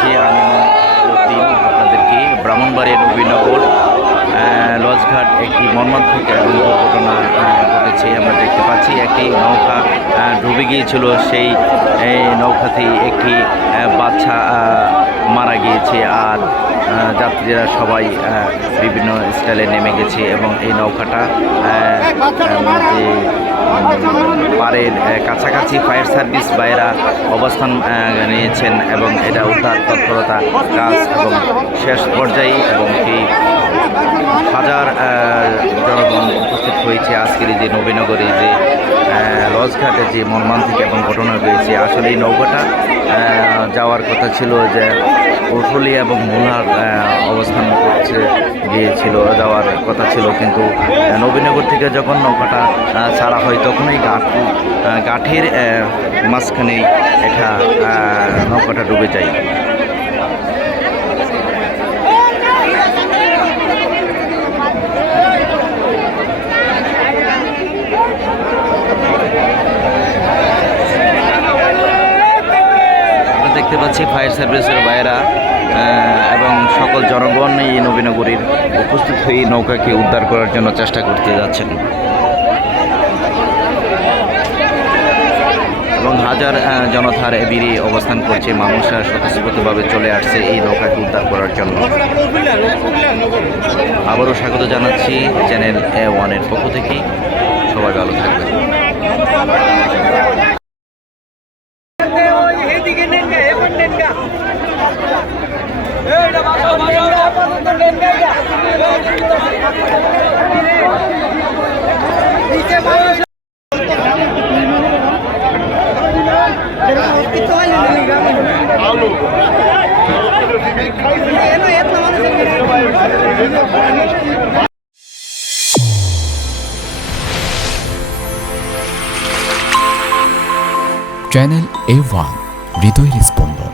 জানাচ্ছি আমি উদ্দিন আপনাদেরকে। ব্রাহ্মণবাড়িয়া নবীনগর লঞ্চঘাট একটি মর্মান্তিক দুর্ঘটনা ঘটেছে। আমরা দেখতে পাচ্ছি একটি নৌকা ডুবে গিয়েছিল, সেই নৌকাতেই একটি বাচ্চা মারা গিয়েছে। আর যাত্রীরা সবাই বিভিন্ন স্টাইলে নেমে গেছে এবং এই নৌকাটা যে পাড়ের কাছাকাছি ফায়ার সার্ভিস বাইরা অবস্থান নিয়েছেন এবং এটা উদ্ধার তৎপরতা কাজ এবং শেষ পর্যায়ে এবং এই হাজার জনগণ উপস্থিত হয়েছে আজকের যে নবীনগরে যে লঞ্চঘাটে যে মর্মান্তিক এবং ঘটনা হয়েছে। আসলে এই নৌকাটা যাওয়ার কথা ছিল যে উঠলি এবং মুলার অবস্থান করছে গিয়েছিল, যাওয়ার কথা ছিল, কিন্তু নবীনগর থেকে যখন নৌকাটা ছাড়া হয় তখনই গাঠের মাঝখানেই এটা নৌকাটা ডুবে যায়। দেখতে পাচ্ছি ফায়ার সার্ভিসের বাইরা এবং সকল জনগণ এই নবীনগরীর উপস্থিত হয়ে নৌকাকে উদ্ধার করার জন্য চেষ্টা করতে যাচ্ছেন এবং হাজার জনতার ভিড়ে অবস্থান করছে। মানুষরা স্বতঃস্ফূর্তভাবে চলে আসছে এই নৌকাকে উদ্ধার করার জন্য। আবারও স্বাগত জানাচ্ছি চ্যানেল A1-এর পক্ষ থেকে। সবাই ভালো থাকবেন। চ্যানেল A1 হৃদয়ের স্পন্দন।